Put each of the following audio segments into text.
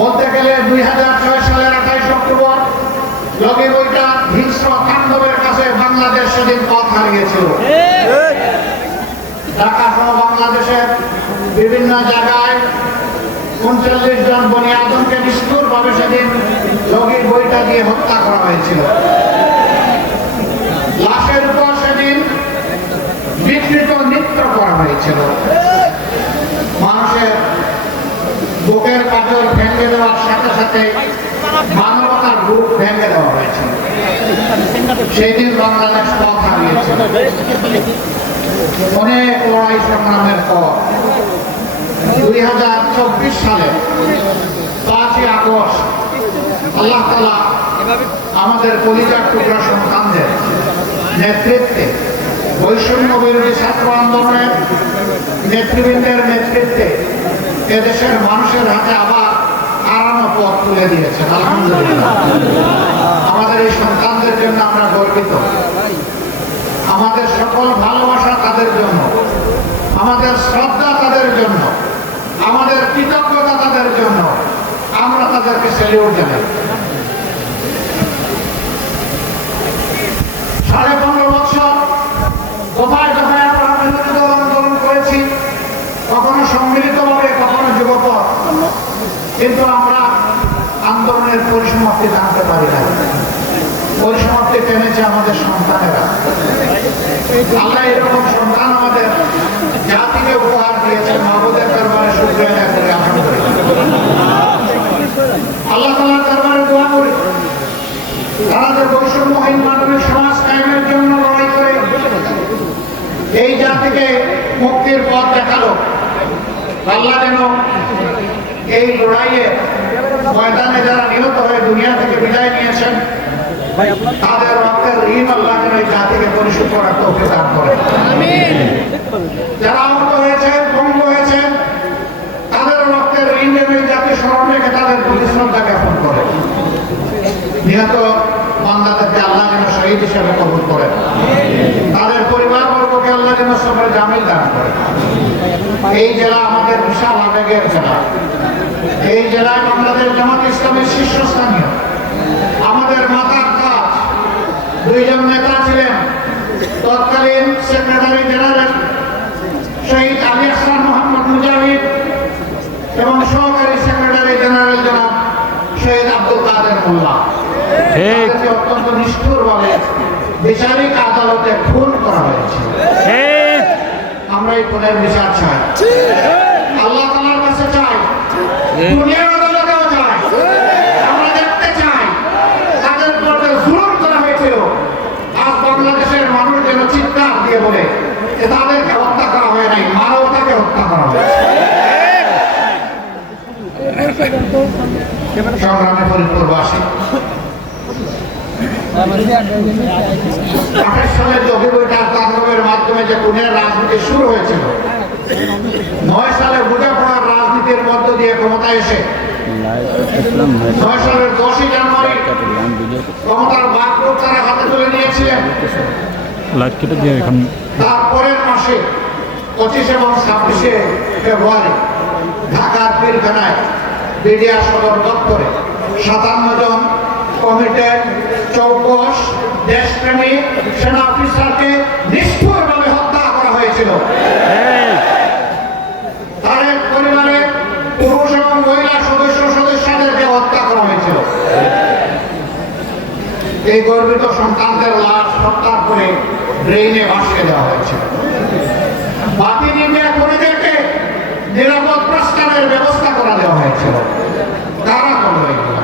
বলতে গেলে 2006 সালের 28 অক্টোবর লগি বইটা হিংস্র তাণ্ডবের কাছে বাংলাদেশ সেদিন পথ হারিয়েছিল। ঢাকা সহ বাংলাদেশের বিভিন্ন জায়গায় 39 জন বনি আদমকে নিষ্ঠুরভাবে সেদিন লগির বইটা দিয়ে হত্যা করা হয়েছিল। লাশের উপর সেদিন বিকৃত নৃত্য করা হয়েছিল। মানুষের বুকের পাথর ভেঙে দেওয়ার সাথে সাথে মানবতার রূপ ভেঙে দেওয়া হয়েছিল। সেদিন বাংলাদেশ পথ হারিয়েছিল। অনেক লড়াই সংগ্রামের পর 2024 সালে 5ই আগস্ট আল্লাহ তাআলা আমাদের কলিজার টুকরা সন্তানদের নেতৃত্বে, বৈষম্য বিরোধী ছাত্র আন্দোলনের নেতৃবৃন্দের নেতৃত্বে এদেশের মানুষের হাতে আবার হারানো পথ তুলে দিয়েছেন। আলহামদুলিল্লাহ, আমাদের এই সন্তানদের জন্য আমরা গর্বিত। আমাদের সকল ভালোবাসা তাদের জন্য, আমাদের শ্রদ্ধা তাদের জন্য, আমাদের কৃতজ্ঞতা তাদের জন্য। আমরা তাদেরকে সেলিউট জানাই। 15.5 বছর দফায় দফায় আমরা বিরোধী দল আন্দোলন করেছি, কখনো সম্মিলিতভাবে, কখনো যুগপথ, কিন্তু আমরা আন্দোলনের পরিসমাপ্তি জানতে পারি না। পরিসমাপ্তি টেনেছে আমাদের সন্তানেরা। আল্লাহ এরকম সন্তান আমাদের জাতিকে উপহার দিয়েছেন। মাহবুদের দরবারে শুকরিয়া আদায় করে আল্লাহ তাআলার দরবারে দোয়া করি, তারা যে বৈষম্যহীন মানবিক সমাজ কায়েমের জন্য লড়াই করে এই জাতিকে মুক্তির পথ দেখালো, আল্লাহ যেন এই লড়াইয়ে ময়দানে যারা নিহত হয়ে দুনিয়া থেকে বিদায় নিয়েছেন তাদের রক্তের ঋণ আল্লাহ যেন এই জাতিকে পরিশোধ করার তৌফিক দান করেন। যারা আহত হয়েছে, ভঙ্গ হয়েছে, তাদের রক্তের ঋণ যেন এই জাতি স্মরণ রেখে তাদের প্রতি শ্রদ্ধা জ্ঞাপন করে। নিহত বান্দাদেরকে আল্লাহ যেন শহীদ হিসেবে কবুল করেন। তাদের পরিবারবর্গকে আল্লাহ যেন সবরে জামিল দান করেন। এই জেলা আমাদের বিশাল আবেগের জেলা। এই জেলায় বাংলাদেশ জামাত ইসলামের শীর্ষস্থানীয় আমাদের মাতার কাজ 2 জন নেতা ছিলেন। তৎকালীন সেক্রেটারি জেনারেল শহীদ আলী আহসান মোহাম্মদ মুজাহিদ এবং সহকারী সেক্রেটারি জেনারেল জনাব শহীদ আব্দুল কাদের মোল্লা। অত্যন্ত নিষ্ঠুরভাবে বিচারিক আদালতে খুন করা হয়েছে। আমরা এই খুনের বিচার চাই, আল্লাহ তাআলার কাছে চাই, দুনিয়ার আদালতেও চাই। আমরা দেখতে চাই তাদের উপর যে জুলুম করা হয়েছিল, আজ বাংলাদেশের মানুষ যেন চিৎকার দিয়ে বলে যে তাদেরকে হত্যা করা হয় নাই, মানবতাকে হত্যা করা হয়েছে। সংগ্রামে ফরিদপুরবাসী, 28 সালের লগি বইটা তাণ্ডবের মাধ্যমে যে খুনের রাজনীতি শুরু হয়েছিল, 9 সালে বোঝাপড়ার রাজনীতির মধ্য দিয়ে ক্ষমতা এসে 9 সালের 10ই জানুয়ারি ক্ষমতার বাগডোর তারা হাতে তুলে নিয়েছিলেন। তারপরের মাসে 25 এবং 26শে ফেব্রুয়ারি ঢাকার পীরখানায় বিডিআর সদর দপ্তরে 57 জন কমিটেড, চৌকস, দেশপ্রেমী সেনা অফিসারকে নিষ্ঠুরভাবে হত্যা করা হয়েছিল। তাদের পরিবারের পুরুষ এবং মহিলা সদস্যদেরকে হত্যা করা হয়েছিল। এই গর্বিত সন্তানদের লাশ হত্যা করে ড্রেনে ভাসিয়ে দেওয়া হয়েছিল। বাকি নির্ণয় কর্মীদেরকে নিরাপদ প্রস্থানের ব্যবস্থা করা দেওয়া হয়েছিল। তারা করলো এগুলো।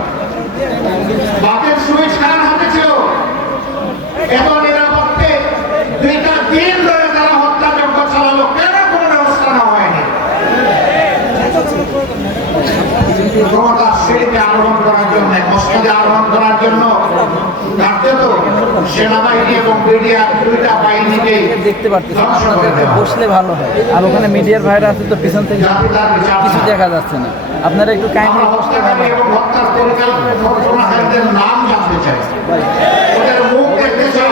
বাতের সুইচ কার হাতে ছিল? এত নিরাপত্তে 2টা দিন ধরে তারা হত্যাযজ্ঞ চালালো, কেন কোনো ব্যবস্থা নেওয়া হয়নি? ক্ষমতার সিঁড়িতে আরোহণ করার জন্য, মসজিদে আরোহণ করার জন্য কার্যত সেনাবাহিনী এবং মিডিয়ার 2টা বাহিনীকে দেখতে পারতেছেন। বসলে ভালো হয়, আর ওখানে মিডিয়ার ভাইরা আছে তো পিছন থেকে কিছু দেখা যাচ্ছে না। আপনারা একটু কাইন্ডলি হত্যাকারী এবং হত্যার পরিকল্পনাকারীদের নাম জানতে চাই, ওদের মুখ দেখতে চাই,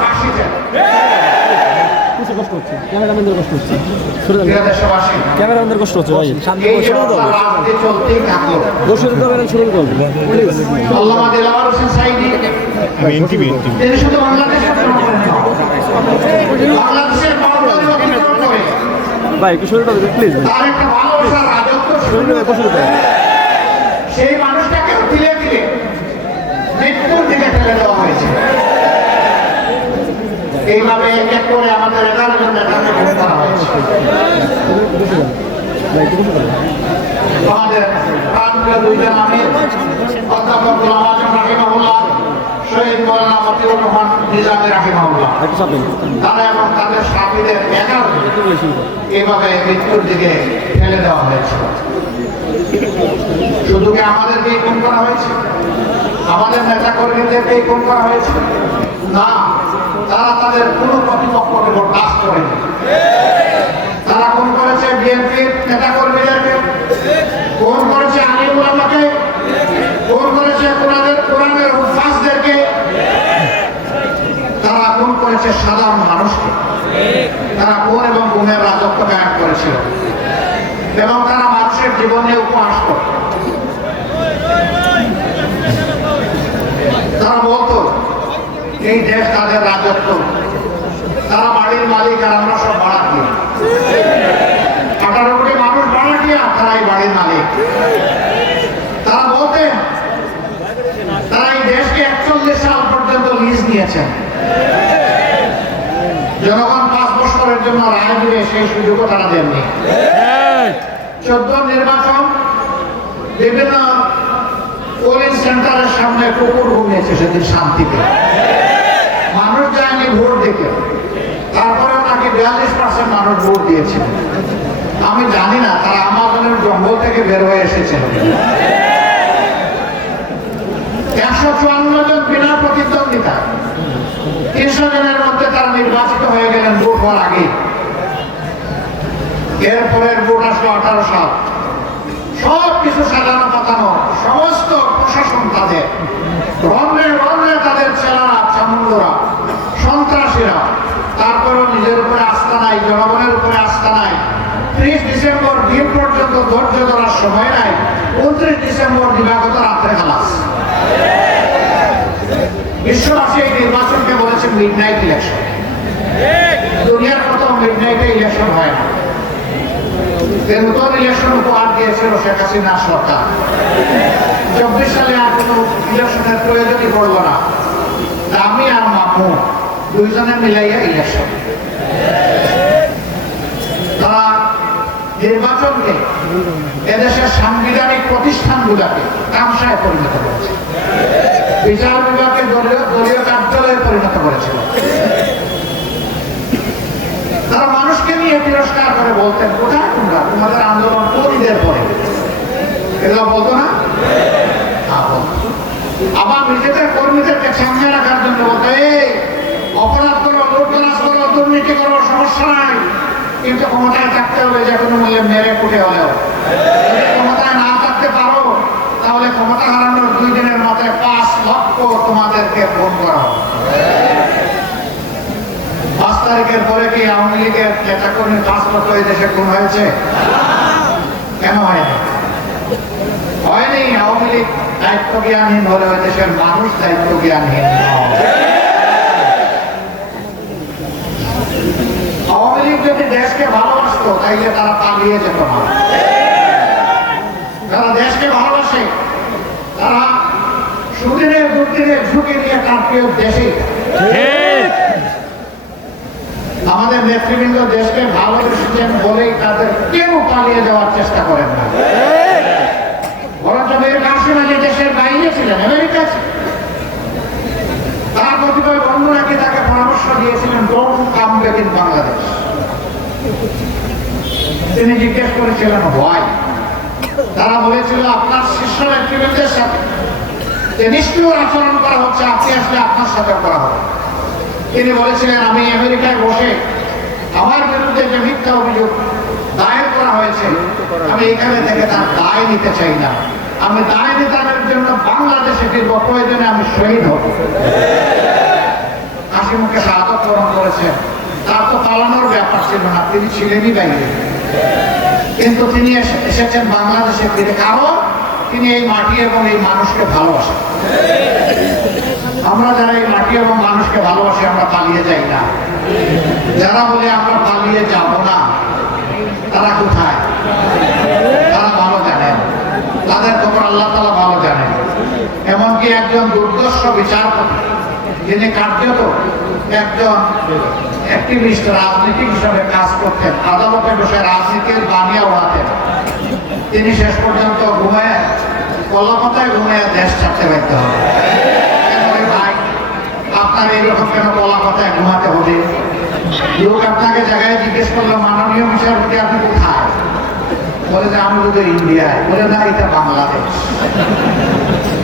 ফাঁসি চাই। হচ্ছে, ক্যামেরাম্যানদের কষ্ট হচ্ছে, প্রিয় দেশবাসী, ক্যামেরাম্যানদের কষ্ট হচ্ছে ভাই। এই যে রাজনীতি চলতেই থাকলো। আল্লামা দিলওয়ার হোসেন সাঈদী তিনি শুধু বাংলাদেশের জন্য করেন না, বাংলাদেশের বাউন্ডারি অতিক্রম করে ভাই একটু শুরু করবে প্লিজ ভাই। তার একটা ভালোবাসার রাজত্ব শুরু করে সেই মানুষটাকে ধীরে ধীরে মৃত্যুর দিকে ফেলে দেওয়া হয়েছে। এইভাবে এক এক করে আমাদের 11 জন নেতাকে খুন করা হয়েছে। আমাদের প্রাণপ্রিয় দুইজন আমির অধ্যাপক গোলাম আজম রাহিমাহুল্লাহ, শহীদ মৌলানা মতিউর রহমান নিজামী রাহিমাহুল্লাহ, তারা এবং তাদের সাথীদের 11 জন এইভাবে মৃত্যুর দিকে ফেলে দেওয়া হয়েছে। শুধু কি আমাদেরকেই খুন করা হয়েছে? আমাদের নেতা কর্মীদেরকেই খুন করা হয়েছে? না, তারা তাদের কোনো প্রতিপক্ষকে বরদাস্ত করেনি। তারা খুন করেছে বিএনপির নেতা কর্মীদেরকে, খুন করেছে আলিম উলামাকে, খুন করেছে কোরআনের হুফাজদেরকে, তারা খুন করেছে সাধারণ মানুষকে। তারা খুন এবং গুমের রাজত্ব কায়েম করেছিল এবং তারা মানুষের জীবনে উপহাস করত। তারা বলতো এই দেশ তাদের রাজত্ব, তারা বাড়ির মালিক আর আমরা সব ভাড়াটিয়া। 18 কোটি মানুষ ভাড়াটিয়া, তারা এই বাড়ির মালিক। তারা বলতেন তারা এই দেশকে 41 সাল পর্যন্ত লিজ নিয়েছেন। জনগণ 5 বছরের জন্য রায় দিবে সেই সুযোগও তারা দেননি। 14 নির্বাচন বিভিন্ন পোলিং সেন্টারের সামনে কুকুর ঘুমিয়েছে সেদিন শান্তিতে, মানুষ যায়নি ভোট দিতে। তারপরে নাকি 42% মানুষ ভোট দিয়েছিল। আমি জানি না তারা আমাজনের জঙ্গল থেকে বের হয়ে এসেছিল। 154 জন বিনা প্রতিদ্বন্দ্বিতা, 300 জনের মধ্যে তারা নির্বাচিত হয়ে গেলেন ভোট হওয়ার আগে। এরপরের ভোট আসলো 18 সাল। সব কিছু সাজানো পাতানো, সমস্ত প্রশাসন তাদের রন্ধ্রে রন্ধ্রে তাদের ছেলেরা, চামুন্ডরা, সন্ত্রাসীরা। তারপরেও নিজের উপরে আস্থা নাই, জনগণের উপরে আস্থা নাই। 30 ডিসেম্বর দিন পর্যন্ত ধৈর্য ধরার সময় নাই। 29 ডিসেম্বর দিবাগত রাত্রে খালাস। বিশ্ববাসী এই নির্বাচনকে বলেছে মিডনাইট ইলেকশন। দুনিয়ার কোথাও মিডনাইটে ইলেকশন হয় না। নতুন ইলেকশন উপহার দিয়েছিল শেখ হাসিনার সরকার। 24 সালে আর কোনো ইলেকশনের প্রয়োজনই পড়ল না। আমি আর মামু দুইজনে মিলাইয়া ইলেকশন। তারা নির্বাচনকে এদেশের সাংবিধানিক প্রতিষ্ঠানগুলোকে তামসায় পরিণত করেছে, বিচার বিভাগকে দলীয় কার্যালয়ে পরিণত করেছিল। তারা মানুষকে নিয়ে তিরস্কার করে বলতেন, কোথায় তোমরা, তোমাদের আন্দোলন কর্মীদের পরে এগুলো বলতো না। আবার নিজেদের কর্মীদেরকে সামনে রাখার জন্য বলতো, এই অপরাধ করো, লুটতরাজ করো, দুর্নীতি করো, সমস্যা নাই, কিন্তু ক্ষমতায় থাকতে হলে যে কোনো মূল্যে মেরে কুটে হলেও। যদি ক্ষমতায় না থাকতে পারো তাহলে ক্ষমতা হারানোর 2 দিনের মাথায় 5 লক্ষ তোমাদেরকে ফোন করা হবে। 5 তারিখের পরে কি আওয়ামী লীগের নেতাকর্মীর 5 লক্ষ এই দেশে খুন হয়েছে? কেন হয়নি? হয়নি। আওয়ামী লীগ দায়িত্ব জ্ঞানহীন হলে ওই দেশের মানুষ দায়িত্ব জ্ঞানহীন। আওয়ামী লীগ যদি দেশকে ভালোবাসতো তাইলে তারা পালিয়ে যেত না। যারা দেশকে ভালোবাসে তারা সুদিনে দুর্দিনে ঝুঁকি নিয়ে তার প্রিয় দেশে। আমাদের নেতৃবৃন্দ দেশকে ভালোবেসেছেন বলেই তাদের কেউ পালিয়ে যাওয়ার চেষ্টা করেন না। বরঞ্চ মীর কাসেম আলী দেশের বাইরে ছিলেন, আমেরিকা ছিলেন। তার কতিপয় বন্ধু নাকি তাকে পরামর্শ দিয়েছিলেন, don't come back in Bangladesh. তিনি জিজ্ঞেস করেছিলেন হোয়াই। তারা বলেছিল আপনার শীর্ষ নেতৃবৃন্দের সাথে যে নিষ্ঠুর আচরণ করা হচ্ছে, আপনি আসলে আপনার সাথে করা হবে। তিনি বলেছিলেন, আমি আমেরিকায় বসে আমার বিরুদ্ধে যে মিথ্যা অভিযোগ দায়ের করা হয়েছে, আমি এখানে থেকে তার দায় নিতে চাই না। আমি দায় নিতামের জন্য বাংলাদেশে ফিরব, প্রয়োজনে আমি শহীদ হব। হাসি মুখে শাহাদত বরণ করেছেন। তার তো পালানোর ব্যাপার ছিল না, তিনি ছিলেনই বাইরে। কিন্তু তিনি এসেছেন বাংলাদেশে ফিরে, কারণ তিনি এই মাটি এবং এই মানুষকে ভালোবাসেন। আমরা যারা এই মাটি এবং মানুষকে ভালোবাসি আমরা পালিয়ে যাই না। যারা বলে আমরা পালিয়ে যাব না, তারা কোথায়? তারা ভালো জানেন, তাদের খবর আল্লাহ তাআলা ভালো জানেন। এমনকি একজন দুর্দর্শ বিচারপতি, যিনি কার্যত একজন অ্যাক্টিভিস্ট, রাজনীতিক হিসাবে কাজ করতেন, আদালতে বসে রাজনীতির বানিয়ে ওড়াতেন, তিনি শেষ পর্যন্ত ঘুমায়, কলকাতায় ঘুমায় দেশ ছাড়তে বাধ্য হবে। ভাই, আপনার এইরকম কেন কলকাতায় ঘুমাতে হবে? লোক আপনাকে জায়গায় জিজ্ঞেস করলো, মাননীয় বিচারপতি আপনি কোথায়? বলে যে আমি তো ইন্ডিয়ায়। বলে না, এটা বাংলাদেশ।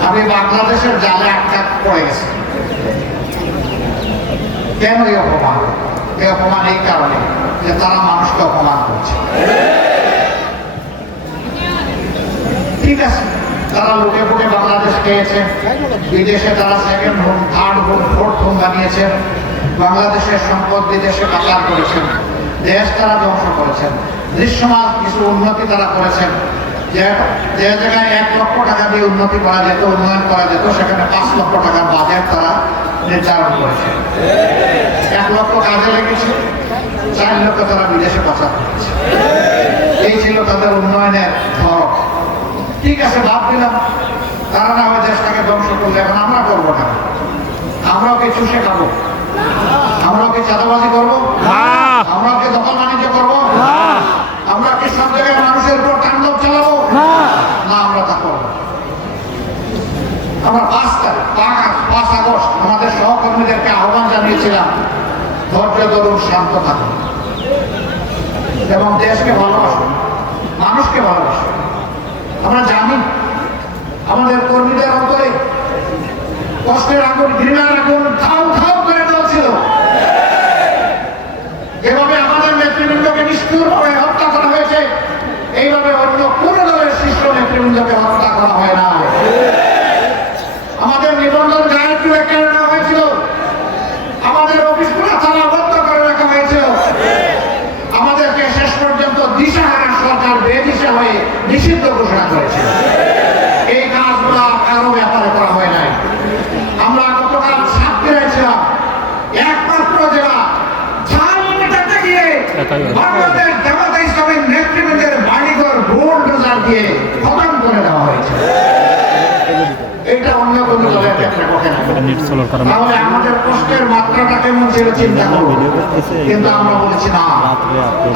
আমি বাংলাদেশের জালে আটকা পড়ে গেছি। কেন এই অপমান? এই অপমান এই কারণে যে তারা মানুষকে অপমান করছে। ঠিক আছে, তারা লোকে বুকে বাংলাদেশ খেয়েছে, বিদেশে তারা second home, third home, fourth home বানিয়েছেন, বাংলাদেশের সম্পদ বিদেশে পাচার করেছেন, দেশ তারা ধ্বংস করেছেন, দৃশ্যমান কিছু উন্নতি তারা করেছেন। যে জায়গায় 1 লক্ষ টাকা দিয়ে উন্নতি করা যেত, উন্নয়ন করা যেত, সেখানে 5 লক্ষ টাকার বাজেট তারা নির্ধারণ করেছে। 1 লক্ষ কাজে লেগেছে, 4 লক্ষ তারা বিদেশে পাচার করেছে। এই ছিল তাদের উন্নয়নের ধরন। ঠিক আছে, ভাব দিলাম তারা না হয় দেশটাকে ধ্বংস করলে, এখন আমরা করবো না। আমরাও কি চুষে খাবো? আমরাও কি চাঁদাবাজি করবো? আমরাও কি দখল বাণিজ্য করবো? আমরা কি সব জায়গায় মানুষের উপর তাণ্ডব চালাবো? না, আমরা তা করবো। আমরা 5 আগস্ট আমাদের সহকর্মীদেরকে আহ্বান জানিয়েছিলাম, ধৈর্য ধরুন, শান্ত থাকুন এবং দেশকে ভালোবাসুন, মানুষকে ভালোবাসুন। আমরা জানি আমাদের কর্মীদের অন্তরে কষ্টের আগুন, ঘৃণার আগুন ধাউ ধাউ করে জ্বলছিল। যেভাবে আমাদের নেতৃবৃন্দকে নিষ্ঠুরভাবে হত্যা করা হয়েছে, এইভাবে অন্য কোন দলের শীর্ষ নেতৃবৃন্দকে হত্যা করা হয় না। আমাদের নিবন্ধন গায়কগুলো কেড়ে নেওয়া হয়েছিল, আমাদের অফিসগুলো তালাবদ্ধ করে রাখা হয়েছিল, আমাদেরকে শেষ পর্যন্ত দিশাহারা সরকার বেদিশা হয়ে নিষিদ্ধ ঘোষণা করেছিল। এই কাজগুলো কারো ব্যাপারে করা হয় নাই। আমরা গতকাল সাতক্ষীরায় ছিলাম, একমাত্র জেলা ঝাল মেটাতে গিয়ে বাংলাদেশ জামাতে ইসলামের নেতৃবৃন্দের বাড়িঘর বুলডোজার দিয়ে খতম করে দেওয়া হয়েছে। এটা অন্য কোনো দলের ক্ষেত্রে ঘটে না। তাহলে আমাদের কষ্টের মাত্রাটা কেমন ছিল চিন্তা করব। কিন্তু আমরা বলেছি না,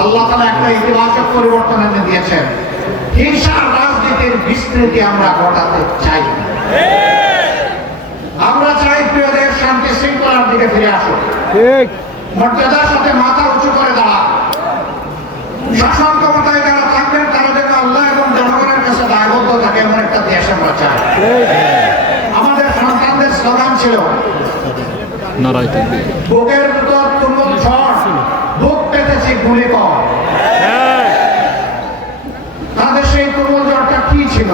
আল্লাহ তাআলা একটা ইতিবাচক পরিবর্তন এনে দিয়েছেন। হিংসার রাজনীতির বিস্তৃতি আমরা ঘটাতে চাই। আমরা চাই প্রিয় দেশ শান্তি শৃঙ্খলার দিকে ফিরে আসুক, মর্যাদার সাথে মাথা উঁচু করে দাঁড়া। শাসন ক্ষমতায় যারা থাকবেন তারা যেন আল্লাহ এবং জনগণের কাছে দায়বদ্ধ থাকে, এমন একটা দেশ আমরা চাই। আমাদের সন্তানদের স্লোগান ছিল, বুকের ভিতর তুমুল ঝড়, বুক পেতেছি গুলি কর। তাদের সেই তুমুল ঝড়টা কি ছিল?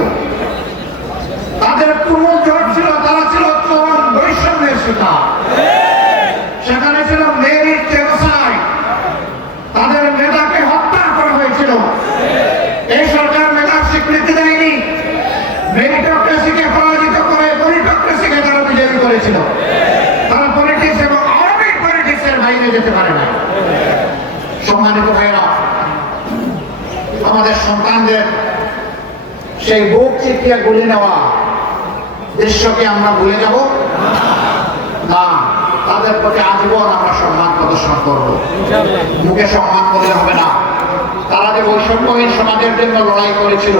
তাদের তুমুল ঝড় ছিল, তারা ছিল চরম বৈষম্যের শিকার। সেখানে ছিল মেরিট জেনোসাইড, তাদের মেধাকে হত্যা করা হয়েছিল। এই সরকার মেধার স্বীকৃতি দেয়নি, মেরিটোক্রেসিকে পরাজিত করে পলিটোক্রেসিকে তারা বিজয়ী করেছিল। তারা পলিটিক্স এবং আওয়ামী পলিটিক্সের বাইরে যেতে পারে না। সম্মানিত ভাইরা, আমাদের সন্তানদের সেই বুক চিপিয়ে গুলি নেওয়া দৃশ্যকে আমরা ভুলে যাব না। তাদের প্রতি আজীবন আমরা সম্মান প্রদর্শন করব। মুখে সম্মান করলে হবে না। তারা যে বৈষম্যহীন সমাজের জন্য লড়াই করেছিল,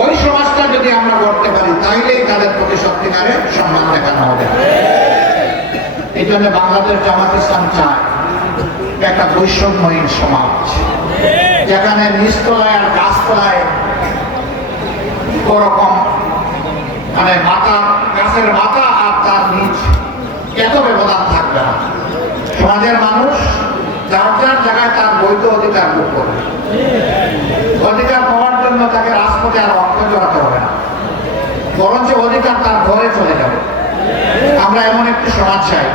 ওই সমাজটা যদি আমরা গড়তে পারি, তাইলেই তাদের প্রতি সত্যিকারের সম্মান দেখানো হবে। এই জন্য বাংলাদেশ জামাত ইসলাম চায় একটা বৈষম্যহীন সমাজ, যেখানে নিচতলায় আর গাছতলায় ওরকম মানে মাথা, গাছের মাথা আর তার নিচ এত ব্যবধান থাকবে না। সমাজের মানুষ যার যার জায়গায় তার বৈধ অধিকার ভোগ করবে। অধিকার পাওয়ার জন্য তাকে রাজপথে আর অর্থ জড়াতে হবে না, বরঞ্চ অধিকার তার ঘরে চলে যাবে। আমরা এমন একটি সমাজ চাই,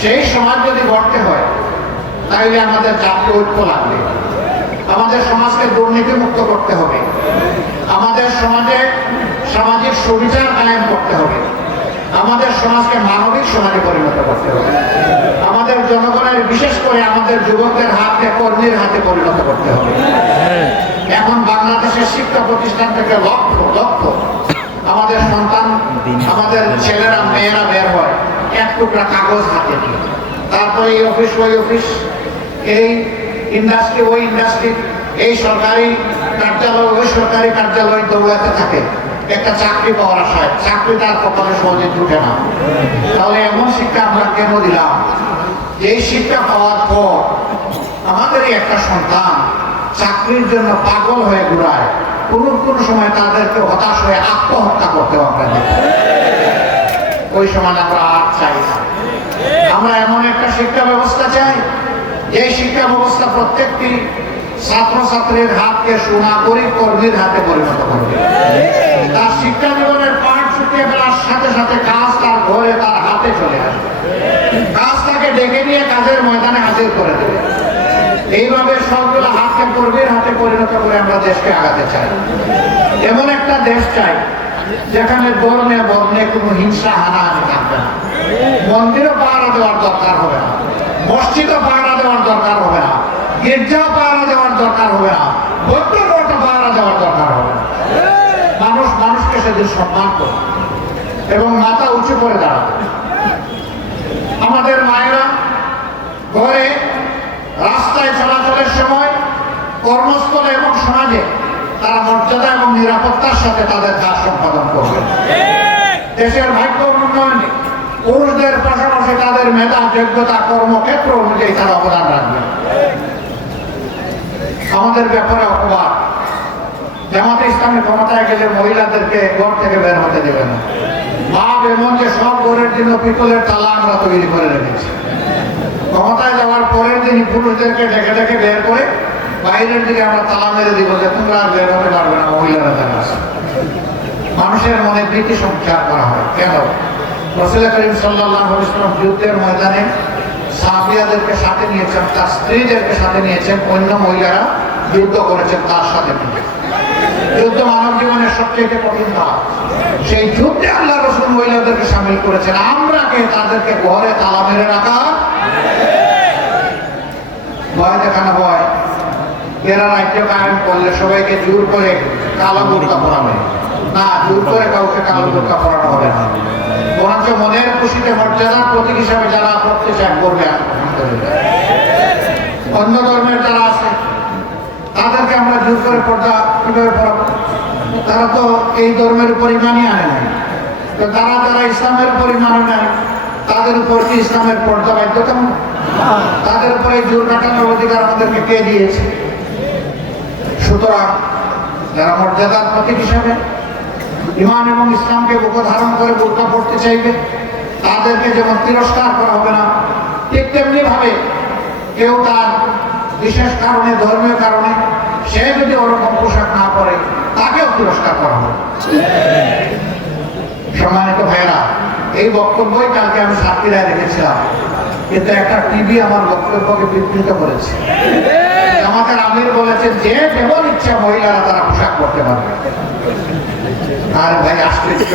সেই সমাজ যদি গড়তে হয় তাইলে আমাদের জাতীয় ঐক্য লাগবে। আমাদের সমাজকে দুর্নীতিমুক্ত করতে হবে, আমাদের সমাজে সামাজিক সুবিচার কায়েম করতে হবে, আমাদের সমাজকে মানবিক সমাজে পরিণত করতে হবে, আমাদের জনগণের বিশেষ করে আমাদের যুবকদের হাতে কর্মীর হাতে পরিণত করতে হবে। এখন বাংলাদেশের শিক্ষা প্রতিষ্ঠান থেকে লক্ষ লক্ষ আমাদের সন্তান, আমাদের ছেলেরা মেয়েরা বের হয় এক টুকরা কাগজ হাতে নিয়ে, তারপরে এই অফিস ওই অফিস, এই ইন্ডাস্ট্রি ওই ইন্ডাস্ট্রি, এই সরকারি কার্যালয় ওই সরকারি কার্যালয় দৌড়াতে থাকে একটা চাকরি পাওয়ার আশায়। চাকরি তার কপালে সহজে জুটে না। তাহলে এমন শিক্ষা আমরা কেন দিলাম? এই শিক্ষা পাওয়ার পর আমাদেরই একটা সন্তান চাকরির জন্য পাগল হয়ে ঘুরায়, কোন সময় তাদেরকে হতাশ হয়ে আত্মহত্যা করতে হবে। ওই সময় আমরা আর চাই না। আমরা এমন একটা শিক্ষা ব্যবস্থা চাই, এই শিক্ষা ব্যবস্থা প্রত্যেকটি ছাত্রছাত্রীর হাতকে সুনাগরিক কর্মীর হাতে পরিণত করবে। তার শিক্ষা জীবনের পাঠ শুকিয়ে ফেলার সাথে সাথে কাজ তার ঘরে তার হাতে চলে আসবে, কাজ তাকে ডেকে নিয়ে কাজের ময়দানে হাজির করে দেবে। এইভাবে সবগুলো হাতকে কর্মীর হাতে পরিণত করে আমরা দেশকে আগাতে চাই। এমন একটা দেশ চাই যেখানে ধর্মে বর্ণে কোনো হিংসা হানাহানি থাকবে না, মন্দিরও পাহারা দেওয়ার দরকার হবে না, মসজিদও পাহারা দেওয়ার দরকার হবে না, গির্জাও পাহারা দেওয়ার দরকার হবে না, বৌদ্ধ মঠও পাহারা দেওয়ার দরকার হবে না। মানুষ মানুষকে সেদিন সম্মান করবে এবং মাথা উঁচু করে দাঁড়াবে। আমাদের মায়েরা ঘরে রাস্তায় চলাচলের সময়, কর্মস্থলে এবং সমাজে তারা মর্যাদা এবং নিরাপত্তার সাথে তাদের কাজ সম্পাদন করবে। দেশের ভাগ্য উন্নয়নে পুরুষদের পাশাপাশি তাদের মেধা, যোগ্যতা, কর্মক্ষেত্র অনুযায়ী তারা অবদান রাখবে। আমাদের ব্যাপারে অপবাদ, জামাতে ইসলামী ক্ষমতায় গেলে মহিলাদেরকে ঘর থেকে বের হতে দেবে না। ভাব এমন যে সব ঘরের জন্য পিতলের তালা আমরা তৈরি করে রেখেছি। ক্ষমতায় যাওয়ার পরের দিনই পুরুষদেরকে ডেকে ডেকে বের করে বাইরের দিকে আমরা তালা মেরে দিব যে তোমরা আর বের হতে পারবে না, মহিলারা যারা আছে। মানুষের মনে ভীতি সঞ্চার করা হয়। কেন? রাসূল করিম সাল্লাল্লাহু আলাইহি ওয়াসাল্লাম যুদ্ধের ময়দানে সাহাবিয়াদেরকে সাথে নিয়েছেন, তার স্ত্রীদেরকে সাথে নিয়েছেন, অন্য মহিলারা যুদ্ধ করেছেন তার সাথে। যুদ্ধ মানব জীবনের সবচেয়ে কঠিন কাজ। সেই যুদ্ধে আল্লাহ রাসূল মহিলাদেরকে সামিল করেছেন। আমরা কে তাদেরকে ঘরে তালা মেরে রাখা? ভয় দেখানো হয়। এরা রাজ্য কায়েম করলে সবাইকে জোর করে কালো বোরকা পরাবে না, জোর করে কাউকে কালো বোরকা পরানো হবে না। বরঞ্চ মনের খুশিতে মর্যাদার প্রতীক হিসাবে যারা করতে চায় করবে। অন্য ধর্মের যারা আছে তাদেরকে আমরা জোর করে পর্দা কিভাবে পড়াবো? তারা তো এই ধর্মের উপর ইমানই আনে নাই। তো তারা যারা ইসলামের উপর ইমান নেয় তাদের উপর কি ইসলামের পর্দা বাধ্যতামূলক? তাদের উপরে জোর কাটানোর অধিকার আমাদেরকে কে দিয়েছে? সুতরাং যারা মর্যাদার প্রতীক হিসাবে ইমান এবং ইসলামকে বুকে ধারণ করে বোরকা পড়তে চাইবে তাদেরকে যেমন তিরস্কার করা হবে না, ঠিক তেমনি ভাবে কেউ তার বিশেষ কারণে, ধর্মীয় কারণে সে যদি ওরকম পোশাক না পরে তাকেও তিরস্কার করা হবে। সম্মানিত ভাইয়েরা, এই বক্তব্যই কালকে আমি সাতক্ষীরায় রেখেছিলাম, কিন্তু একটা টিভি আমার বক্তব্যকে বিকৃত করেছে। আমাদের আমির বলেছেন যে যেমন ইচ্ছা মহিলারা তারা পোশাক পরতে পারবে। আর ভাই আশ্চর্য,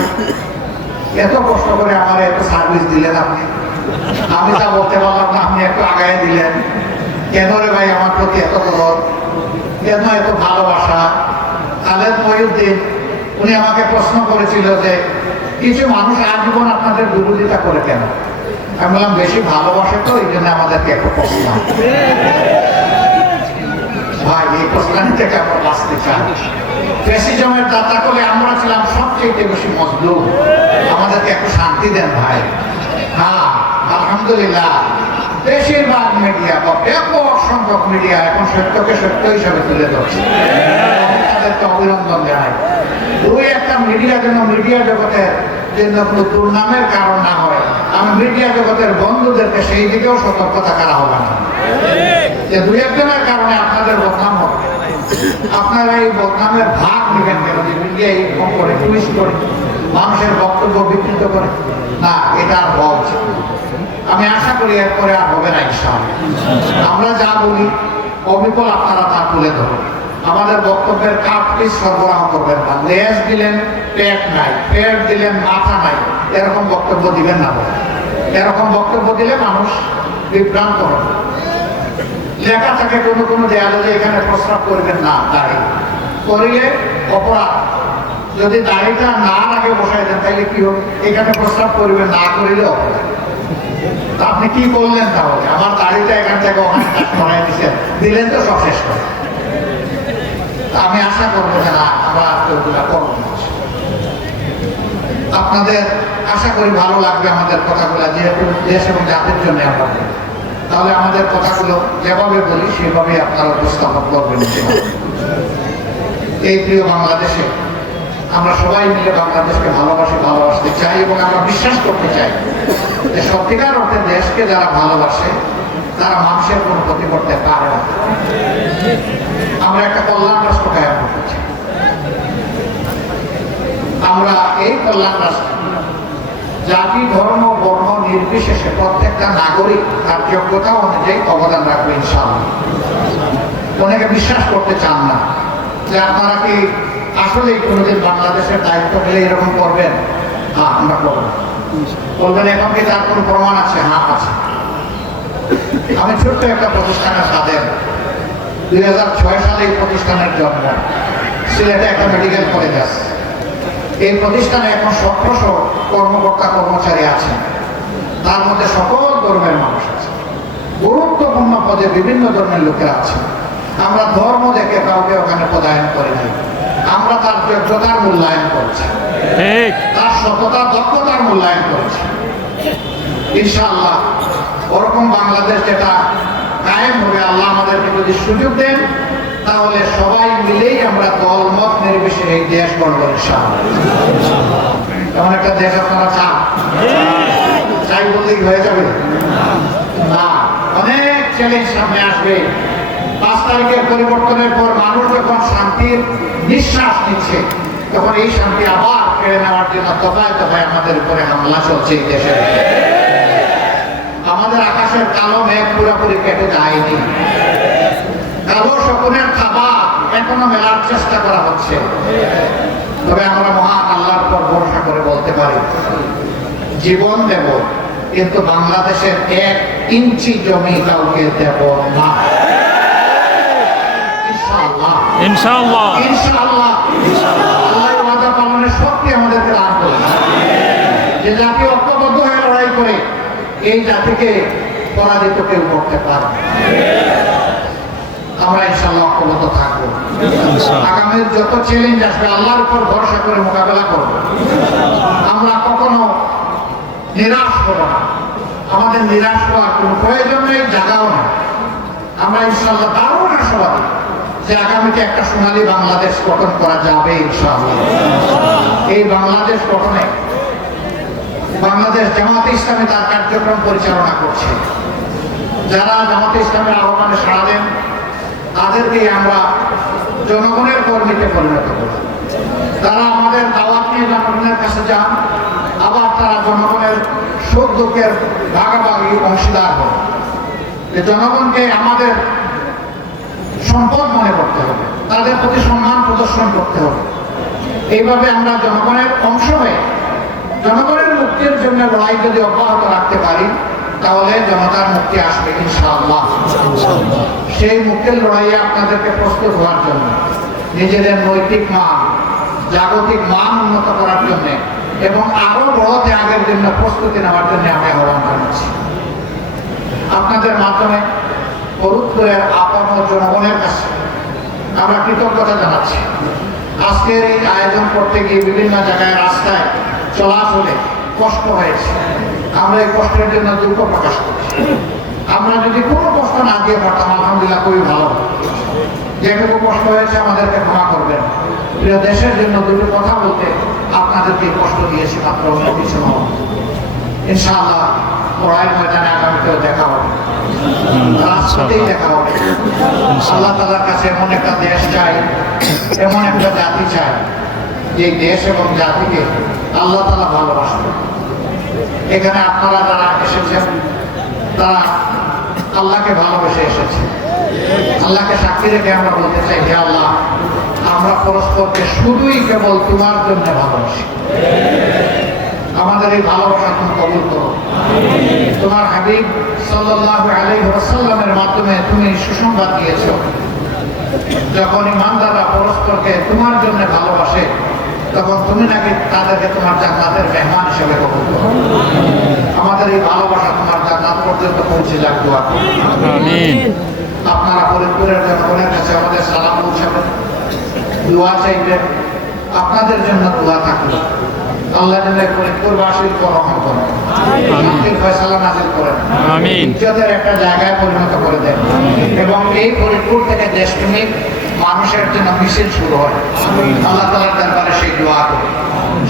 এত কষ্ট করে আমার এত সার্ভিস দিলেন আপনি, আমি তা বলতে পারলাম না, আপনি একটু আগায় দিলেন কেন রে ভাই? আমার প্রতি এত দরদ কেন, এত ভালোবাসা? খালেদ মহিউদ্দিন উনি আমাকে প্রশ্ন করেছিল যে কিছু মানুষ আজীবন আপনাদের বিরোধিতা করে কেন? আমি বললাম বেশি ভালোবাসে তো এই জন্য আমাদেরকে একটা প্রশ্ন। ভাই এই প্রশ্নানি থেকে আমরা বাঁচতে চাই। ফ্যাসিজমের দাতা করে আমরা ছিলাম সবচেয়ে বেশি মজলুম, আমাদেরকে একটু শান্তি দেন ভাই। হ্যাঁ আলহামদুলিল্লাহ বেশিরভাগ মিডিয়া বা ব্যাপক সংখ্যক মিডিয়া এখন সত্যকে সত্য হিসাবে তুলে ধরছে, তাদেরকে অভিনন্দন জানাই। দুই একটা মিডিয়া যেন মিডিয়া জগতের জন্য কোনো দুর্নামের কারণ না হয়, আমি মিডিয়া জগতের বন্ধুদেরকে সেই দিকেও সতর্কতা করা হবে না যে দুই একজনের কারণে আপনাদের বদনাম হবে। আপনারা এই বদনামের ভাগ নেবেন কেন? যে মিডিয়া এইরকম করে টুইস্ট করে মানুষের বক্তব্য বিকৃত করে, না, এটা আর হওয়া উচিত। আমি আশা করি এরপরে আর হবে না ইনশাআল্লাহ। আমরা যা বলি অবিকল আপনারা তা তুলে ধরুন। আমাদের বক্তব্যের কাটটি সরবরাহ করবেন না। লেজ দিলেন পেট নাই, পেট দিলেন মাথা নাই, এরকম বক্তব্য দিবেন না। এরকম বক্তব্য দিলে মানুষ বিভ্রান্ত হবে। লেখা থাকে কোনো কোনো দেয়ালে যে এখানে প্রস্রাব করবেন না, দাড়ি করিলে অপরাধ। যদি দাড়িটা না আগে বসাই দেন তাহলে কি হবে? এখানে প্রস্রাব করবেন না করিলে অপরাধ। আপনি কি করলেন তাহলে? আমার দাড়িটা এখান থেকে ওখানে সরাই দিচ্ছেন, দিলেন তো সব শেষ করে। আমি আশা করবো যে না, আমরা ওগুলা করবো না। আপনাদের আশা করি ভালো লাগবে আমাদের কথাগুলো, যেহেতু দেশ এবং জাতির জন্য আমরা বলি। তাহলে আমাদের কথাগুলো যেভাবে বলি সেভাবে আপনারা উপস্থাপন করবেন। এই প্রিয় বাংলাদেশে আমরা সবাই মিলে বাংলাদেশকে ভালোবাসতে চাই এবং আমরা বিশ্বাস করতে চাই যে সত্যিকার অর্থে দেশকে যারা ভালোবাসে তারা মানুষের কোনো ক্ষতি করতে পারে না। আমরা একটা কল্যাণ রাষ্ট্র কায়েম করতে চাই। আমরা এই কল্যাণ রাষ্ট্র জাতি, ধর্ম, বর্ণ নির্বিশেষে প্রত্যেকটা নাগরিক তার যোগ্যতা অনুযায়ী অবদান রাখবে ইনশাআল্লাহ। অনেকে বিশ্বাস করতে চান না যে আপনারা কি আসলে কোনোদিন বাংলাদেশের দায়িত্ব নিলে এরকম করবেন। হ্যাঁ, আমরা করবো। বলবেন এখন কি তার কোনো প্রমাণ আছে? হ্যাঁ, আছে। আমি ছোট্ট একটা প্রতিষ্ঠানের সাথে 2006 সালে এই প্রতিষ্ঠানের জন্ম। সিলেটে একটা মেডিকেল কলেজ আছে। এই প্রতিষ্ঠানে এখন 1700 কর্মকর্তা কর্মচারী আছেন। তার মধ্যে সকল ধর্মের মানুষ আছে। গুরুত্বপূর্ণ পদে বিভিন্ন ধর্মের লোকেরা আছে। আমরা ধর্ম দেখে কাউকে ওখানে পদায়ন করি নাই। আমরা তার যোগ্যতার মূল্যায়ন করছি, তার সততা দক্ষতার মূল্যায়ন করছি। ইনশাআল্লাহ ওরকম বাংলাদেশ যেটা কায়েম হবে, আল্লাহ আমাদেরকে যদি সুযোগ দেন, তাহলে সবাই মিলেই আমরা দলমত নির্বিশেষে এই দেশ গড়ব ইনশাআল্লাহ। এমন একটা দেশ আপনারা চান? চাই বললেই হয়ে যাবে না। অনেক চ্যালেঞ্জ সামনে আসবে। 5 তারিখের পরিবর্তনের পর মানুষ যখন শান্তির নিঃশ্বাস নিচ্ছে, তখন এই শান্তি আবার কেড়ে নেওয়ার জন্য দফায় দফায় আমাদের উপরে হামলা চলছে এই দেশে। আমাদের আকাশের কালো মেঘ পুরোপুরি কেটে যায়নি। কালো শকুনের খাবার এখনো মেলার চেষ্টা করা হচ্ছে। তবে আমরা মহান আল্লাহর উপর ভরসা করে বলতে পারি, জীবন দেব কিন্তু বাংলাদেশের 1 ইঞ্চি জমি কাউকে দেব না। ইনশাআল্লাহ, ইনশাআল্লাহ, আল্লাহর ওয়াদা পালনের শক্তি আমাদেরকে দান করুন। যে জাতি ঐক্যবদ্ধ হয়ে লড়াই করে, এই জাতিকে পরাজিত কেউ করতে পারে। আমরা ইনশাআল্লাহ ঐক্যবদ্ধ থাকবো। আগামীর যত চ্যালেঞ্জ আসবে আল্লাহর উপর ভরসা করে মোকাবেলা করব। আমরা কখনো নিরাশ হব না। আমাদের নিরাশ হওয়ার কোনো প্রয়োজন নেই, জায়গাও না। আমরা ইনশাআল্লাহ দারুণ আশাবাদী যে আগামীতে একটা সোনালী বাংলাদেশ গঠন করা যাবে ইনশাআল্লাহ। এই বাংলাদেশ গঠনে বাংলাদেশ জামাতে ইসলামী তার কার্যক্রম পরিচালনা করছে। যারা জামাতে ইসলামের আহ্বানে সাড়া দেন, তাদেরকে আমরা জনগণের কর্মীতে পরিণত করি। তারা আমাদের দাওয়াত নিয়ে জনগণের কাছে যান, আবার তারা জনগণের সুখ দুঃখের ভাগাভাগি অংশীদার হয়। জনগণকে আমাদের সম্পদ মনে করতে হবে, তাদের প্রতি সম্মান প্রদর্শন করতে হবে। এইভাবে আমরা জনগণের অংশ হয়ে জনগণের মুক্তির জন্য লড়াই যদি অব্যাহত রাখতে পারি, তাহলে জনতার মুক্তি আসবে ইনশাআল্লাহ। সেই মুক্তির লড়াইয়ে আপনাদেরকে প্রস্তুত হওয়ার জন্য, নিজেদের নৈতিক মান, জাগতিক মান উন্নত করার জন্য এবং আরো বড় ত্যাগের জন্য প্রস্তুতি নেওয়ার জন্য আমি আহ্বান জানাচ্ছি। আপনাদের মাধ্যমে ফরিদপুরের আপামর জনগণের কাছে আমরা কৃতজ্ঞতা জানাচ্ছি। আজকের এই আয়োজন করতে গিয়ে বিভিন্ন জায়গায় রাস্তায় চলাচলে কষ্ট হয়েছে। আমরা এই কষ্টের জন্য দুঃখ প্রকাশ করছি। আমরা যদি কোনো কষ্ট না দিয়ে পারতাম, আলহামদুলিল্লাহ খুবই ভালো। যেটুকু কষ্ট হয়েছে আমাদেরকে ক্ষমা করবেন। প্রিয় দেশের জন্য দুটো কথা বলতে আপনাদেরকে কষ্ট দিয়েছি, মাত্র অন্য কিছু নয়। ইনশাআল্লাহ লড়াইয়ের ময়দানে আগামীতেও দেখা হবে, রাজপথেই দেখা হবে। আল্লাহ তাআলার কাছে এমন একটা দেশ চাই, এমন একটা জাতি চাই, যে দেশ এবং জাতিকে আল্লাহ তাআলা ভালোবাসবেন। এখানে আপনারা যারা এসেছেন তারা আল্লাহকে ভালোবেসে এসেছে। আল্লাহকে সাক্ষী রেখে আমরা বলতে চাই, হে আল্লাহ, আমরা পরস্পরকে শুধুই কেবল তোমার জন্য ভালোবাসি। আমাদের এই ভালোবাসা তুমি কবুল করো। তোমার হাবিব সাল্লাল্লাহু আলাইহি ওয়াসাল্লামের মাধ্যমে তুমি সুসংবাদ দিয়েছো, যখন ইমানদাররা পরস্পরকে তোমার জন্য ভালোবাসে তখন তুমি নাকি তাদেরকে তোমার জান্নাতের মেহমান হিসেবে কবুল করো। আমাদের এই ভালোবাসা তোমার জান্নাত পর্যন্ত পৌঁছে যাক, দোয়া করি। আপনারা ফরিদপুরের জনগণের কাছে আমাদের সালাম পৌঁছাবেন, দোয়া চাইবেন, আপনাদের জন্য দোয়া থাকবে। আল্লাহ যেন ফরিদপুরবাসীর উপর রহম করেন, শান্তির ফয়সালা নাযিল করেন, ইজ্জতের একটা জায়গায় পরিণত করে দেন, এবং এই ফরিদপুর থেকে দেশপ্রেমিক মানুষের জন্য মিছিল শুরু হয়। আল্লাহ তাআলার দরবারে সেই দোয়া করি।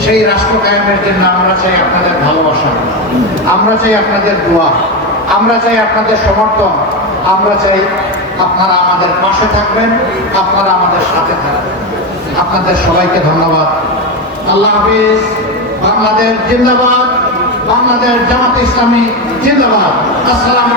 সেই রাষ্ট্র কায়েমের জন্য আমরা চাই আপনাদের ভালোবাসা, আমরা চাই আপনাদের দোয়া, আমরা চাই আপনাদের সমর্থন, আমরা চাই আপনারা আমাদের পাশে থাকবেন, আপনারা আমাদের সাথে থাকবেন। আপনাদের সবাইকে ধন্যবাদ। আল্লাহ হাফিজ। বাংলাদেশ জিন্দাবাদ, বাংলাদেশ জামাত ইসলামী জিন্দাবাদ। আসসালামু